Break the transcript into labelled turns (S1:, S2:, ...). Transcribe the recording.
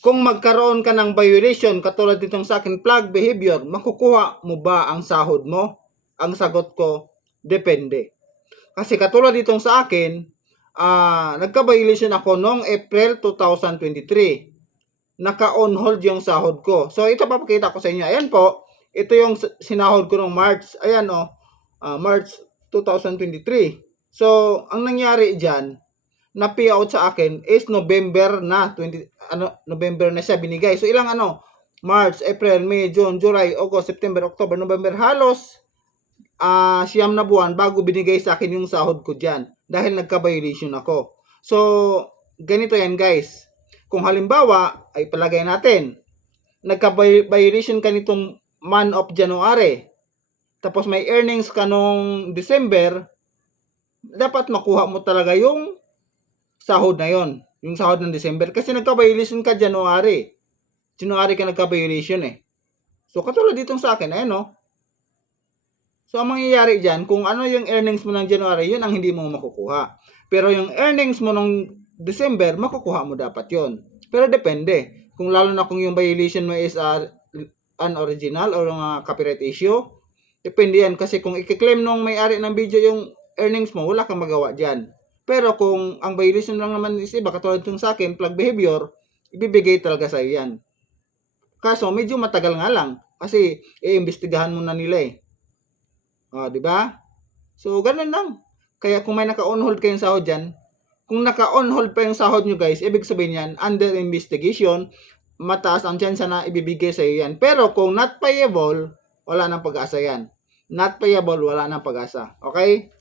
S1: kung magkaroon ka ng violation katulad nitong sa akin flag behavior, makukuha mo ba ang sahod mo? Ang sagot ko, depende. Kasi katulad ditong sa akin, ah nagka-violation ako noong April 2023. Naka-on hold yung sahod ko. So ito papakita ko sa inyo. Ayan po, ito yung sinahod ko noong March. Ayan oh, ah, March 2023. So, ang nangyari diyan, na payout sa akin is November na 20 ano November na siya binigay. So ilang ano March, April, May, June, July, August, September, October, November halos ah siyam na buwan bago binigay sa akin yung sahod ko diyan dahil nagka-violation ako. So ganito yan guys. Kung halimbawa ay palagay natin nagka-violation ka nitong month of January tapos may earnings ka nung December dapat makuha mo talaga yung sahod na yon yung sahod ng December. Kasi nagka-violation ka January. January ka nagka-violation eh. So katulad ditong sa akin ayun no? So ang mangyayari dyan kung ano yung earnings mo ng January yun ang hindi mo makukuha. Pero yung earnings mo ng December makukuha mo dapat yon pero depende. Kung lalo na kung yung violation mo is uh, unoriginal or uh, copyright issue depende yan. Kasi kung i-claim nung may-ari ng video yung earnings mo wala kang magawa dyan pero kung ang violation lang naman is iba, katulad itong sa akin, flag behavior, ibibigay talaga sa yan. Kaso, medyo matagal nga lang. Kasi, iimbestigahan mo na nila eh. O, di ba? So, ganun lang. Kaya kung may naka-on hold kayong sahod dyan, kung naka-on hold pa yung sahod nyo guys, ibig sabihin yan, under investigation, mataas ang chance na ibibigay sa iyo yan. Pero kung not payable, wala nang pag-asa yan. Not payable, wala nang pag-asa. Okay?